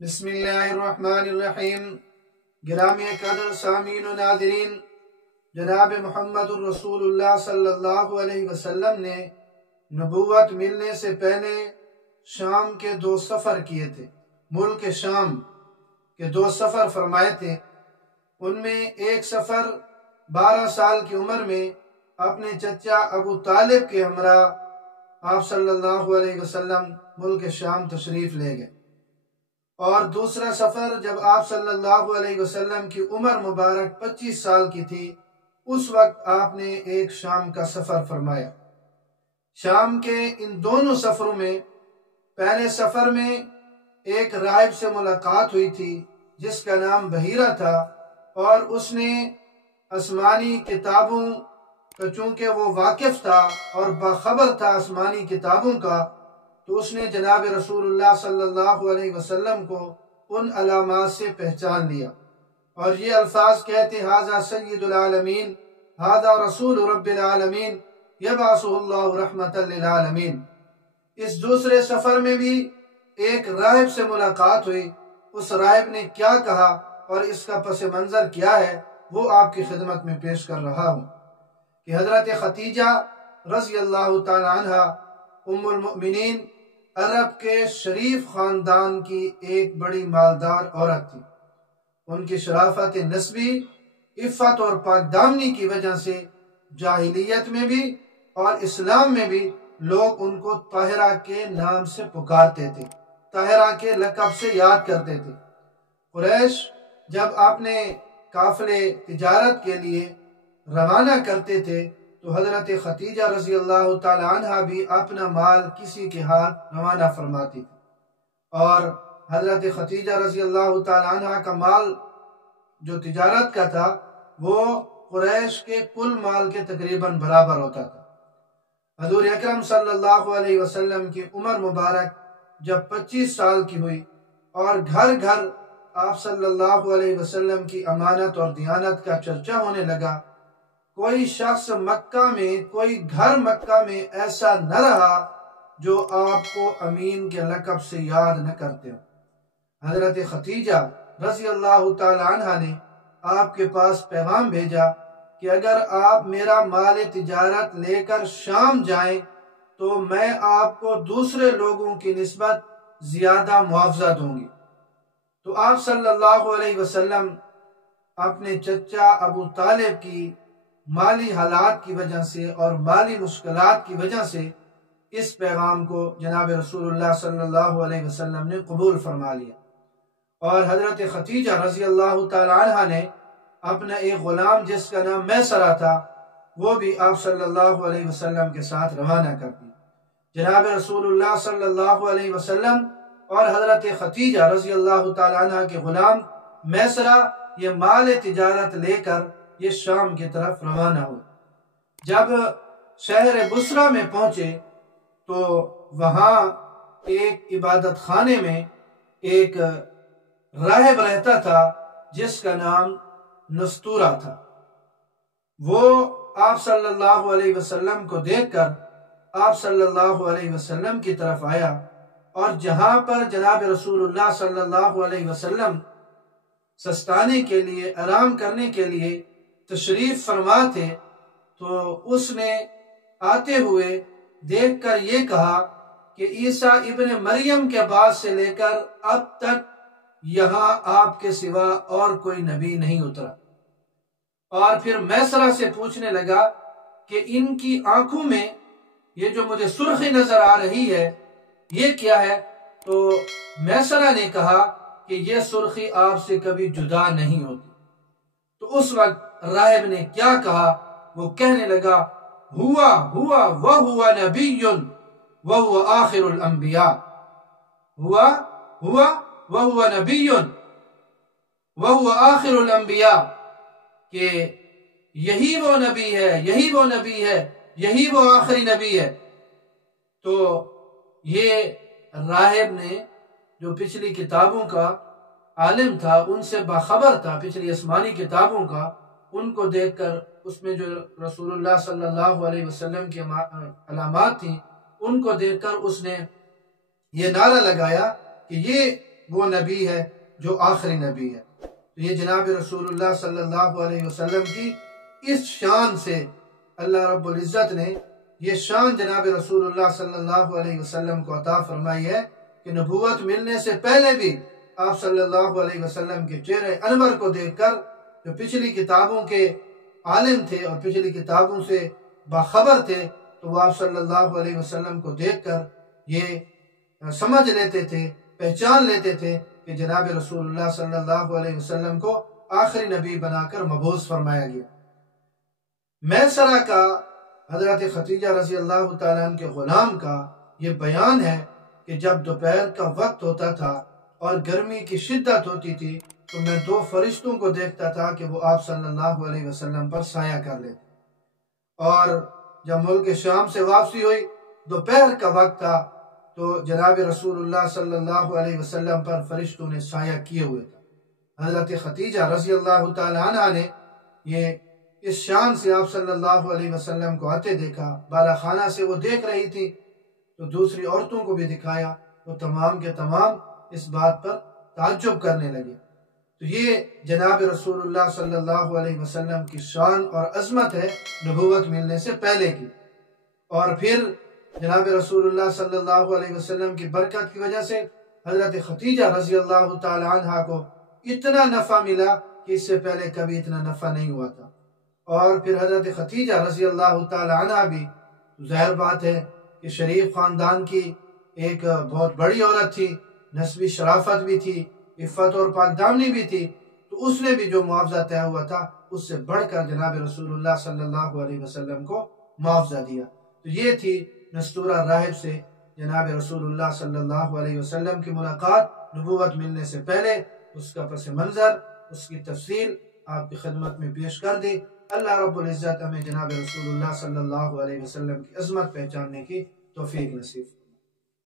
بسم اللہ الرحمن الرحیم۔ گرامی قدر سامعین و ناظرین، جناب محمد الرسول اللہ صلی اللہ علیہ وسلم نے نبوت ملنے سے پہلے شام کے 2 سفر کیے تھے۔ ملک شام کے 2 سفر فرمائے تھے۔ ان میں ایک سفر 12 سال کی عمر میں اپنے چچا ابو طالب کے ہمراہ آپ صلی اللہ علیہ وسلم ملک شام تشریف لے گئے، اور دوسرا سفر جب آپ صلی اللہ علیہ وسلم کی عمر مبارک 25 سال کی تھی، اس وقت آپ نے ایک شام کا سفر فرمایا۔ شام کے ان دونوں سفروں میں پہلے سفر میں ایک راہب سے ملاقات ہوئی تھی جس کا نام بحیرہ تھا، اور اس نے آسمانی کتابوں کا چونکہ وہ واقف تھا اور باخبر تھا آسمانی کتابوں کا، تو اس نے جناب رسول اللہ صلی اللہ علیہ وسلم کو ان علامات سے پہچان لیا، اور یہ الفاظ کہتے: ھذا سید العالمین، ھذا رسول رب العالمین، یبعثہ اللہ رحمۃ للعالمین۔ اس دوسرے سفر میں بھی ایک راہب سے ملاقات ہوئی۔ اس راہب نے کیا کہا اور اس کا پس منظر کیا ہے، وہ آپ کی خدمت میں پیش کر رہا ہوں کہ حضرت خدیجہ رضی اللہ تعالی عنہ ام المؤمنین عرب کے شریف خاندان کی ایک بڑی مالدار عورت تھی۔ ان کی شرافت نسبی، عفت اور پاک دامنی کی وجہ سے جاہلیت میں بھی اور اسلام میں بھی لوگ ان کو طاہرہ کے نام سے پکارتے تھے، طاہرہ کے لقب سے یاد کرتے تھے۔ قریش جب اپنے قافلے تجارت کے لیے روانہ کرتے تھے تو حضرت خدیجہ رضی اللہ تعالی عنہ بھی اپنا مال کسی کے ہاتھ روانہ فرماتی تھی، اور حضرت خدیجہ رضی اللہ تعالی عنہ کا مال جو تجارت کا تھا وہ قریش کے کل مال کے تقریباً برابر ہوتا تھا۔ حضور اکرم صلی اللہ علیہ وسلم کی عمر مبارک جب 25 سال کی ہوئی اور گھر گھر آپ صلی اللہ علیہ وسلم کی امانت اور دیانت کا چرچا ہونے لگا، کوئی شخص مکہ میں، کوئی گھر مکہ میں ایسا نہ رہا جو آپ کو امین کے لقب سے یاد نہ کرتے ہو۔ حضرت خدیجہ رضی اللہ تعالی عنہ نے آپ کے پاس پیغام بھیجا کہ اگر آپ میرا مال تجارت لے کر شام جائیں تو میں آپ کو دوسرے لوگوں کی نسبت زیادہ معاوضہ دوں گی۔ تو آپ صلی اللہ علیہ وسلم اپنے چچا ابو طالب کی مالی حالات کی وجہ سے اور مالی مشکلات کی وجہ سے اس پیغام کو جناب رسول اللہ صلی اللہ علیہ وسلم نے قبول فرما لیا، اور حضرت خدیجہ رضی اللہ تعالی عنہ نے اپنا ایک غلام جس کا نام میسرہ تھا وہ بھی آپ صلی اللہ علیہ وسلم کے ساتھ روانہ کر دی۔ جناب رسول اللہ صلی اللہ علیہ وسلم اور حضرت خدیجہ رضی اللہ تعالی عنہ کے غلام میسرہ یہ مال تجارت لے کر یہ شام کی طرف روانہ ہوئے۔ جب شہر بصرہ میں پہنچے تو وہاں ایک عبادت خانے میں ایک راہب رہتا تھا جس کا نام نستورہ تھا۔ وہ آپ صلی اللہ علیہ وسلم کو دیکھ کر آپ صلی اللہ علیہ وسلم کی طرف آیا، اور جہاں پر جناب رسول اللہ صلی اللہ علیہ وسلم سستانے کے لیے، آرام کرنے کے لیے تشریف فرما تھے، تو اس نے آتے ہوئے دیکھ کر یہ کہا کہ عیسیٰ ابن مریم کے بعد سے لے کر اب تک یہاں آپ کے سوا اور کوئی نبی نہیں اترا، اور پھر میسرہ سے پوچھنے لگا کہ ان کی آنکھوں میں یہ جو مجھے سرخی نظر آ رہی ہے یہ کیا ہے؟ تو میسرہ نے کہا کہ یہ سرخی آپ سے کبھی جدا نہیں ہوتی۔ تو اس وقت راہب نے کیا کہا؟ وہ کہنے لگا ہوا وہو نبی وہو آخر الانبیاء، ہوا وہو نبی وہو آخر الانبیاء، کہ یہی وہ نبی ہے، یہی وہ نبی ہے، یہی وہ آخری نبی ہے۔ تو یہ راہب نے جو پچھلی کتابوں کا عالم تھا، ان سے باخبر تھا، پچھلی آسمانی کتابوں کا، ان کو دیکھ کر اس میں جو رسول اللہ صلی اللہ علیہ وسلم کی علامات تھیں ان کو دیکھ کر اس نے یہ نعرہ لگایا کہ یہ وہ نبی ہے جو آخری نبی ہے۔ تو یہ جناب رسول اللہ صلی اللہ علیہ وسلم کی اس شان سے اللہ رب العزت نے یہ شان جناب رسول اللہ صلی اللہ علیہ وسلم کو عطا فرمائی ہے کہ نبوت ملنے سے پہلے بھی آپ صلی اللہ علیہ وسلم کے چہرے انور کو دیکھ کر جو پچھلی کتابوں کے عالم تھے اور پچھلی کتابوں سے باخبر تھے، تو وہ آپ صلی اللہ علیہ وسلم کو دیکھ کر یہ سمجھ لیتے تھے، پہچان لیتے تھے کہ جناب رسول اللہ صلی اللہ علیہ وسلم کو آخری نبی بنا کر مبعوث فرمایا گیا۔ میسرہ کا حضرت خدیجہ رضی اللہ تعالیٰ عنہ کے غلام کا یہ بیان ہے کہ جب دوپہر کا وقت ہوتا تھا اور گرمی کی شدت ہوتی تھی تو میں 2 فرشتوں کو دیکھتا تھا کہ وہ آپ صلی اللہ علیہ وسلم پر سایہ کر لیتے، اور جب ملک شام سے واپسی ہوئی دوپہر کا وقت تھا تو جناب رسول اللہ صلی اللہ علیہ وسلم پر فرشتوں نے سایہ کیے ہوئے تھا۔ حضرت خدیجہ رضی اللہ تعالیٰ عنہ نے یہ اس شان سے آپ صلی اللہ علیہ وسلم کو آتے دیکھا، بالا خانہ سے وہ دیکھ رہی تھی تو دوسری عورتوں کو بھی دکھایا، وہ تمام کے تمام اس بات پر تعجب کرنے لگے۔ تو یہ جناب رسول اللہ صلی اللہ علیہ وسلم کی شان اور عظمت ہے نبوت ملنے سے پہلے کی، اور پھر جناب رسول اللہ صلی اللہ علیہ وسلم کی برکت کی وجہ سے حضرت خدیجہ رضی اللہ تعالی عنہ کو اتنا نفع ملا کہ اس سے پہلے کبھی اتنا نفع نہیں ہوا تھا۔ اور پھر حضرت خدیجہ رضی اللہ تعالی عنہ بھی ظاہر بات ہے کہ شریف خاندان کی ایک بہت بڑی عورت تھی، نسبی شرافت بھی تھی، عفت اور پاک دامنی بھی تھی، تو اس نے بھی جو معاوضہ طے ہوا تھا اس سے بڑھ کر جناب رسول اللہ صلی اللہ علیہ وسلم کو معاوضہ دیا۔ تو یہ تھی نستورہ راہب سے جناب رسول اللہ صلی اللہ علیہ وسلم کی ملاقات نبوت ملنے سے پہلے، اس کا پس منظر، اس کی تفصیل آپ کی خدمت میں پیش کر دی۔ اللہ رب العزت ہمیں جناب رسول اللہ صلی اللہ علیہ وسلم کی عظمت پہچاننے کی توفیق نصیب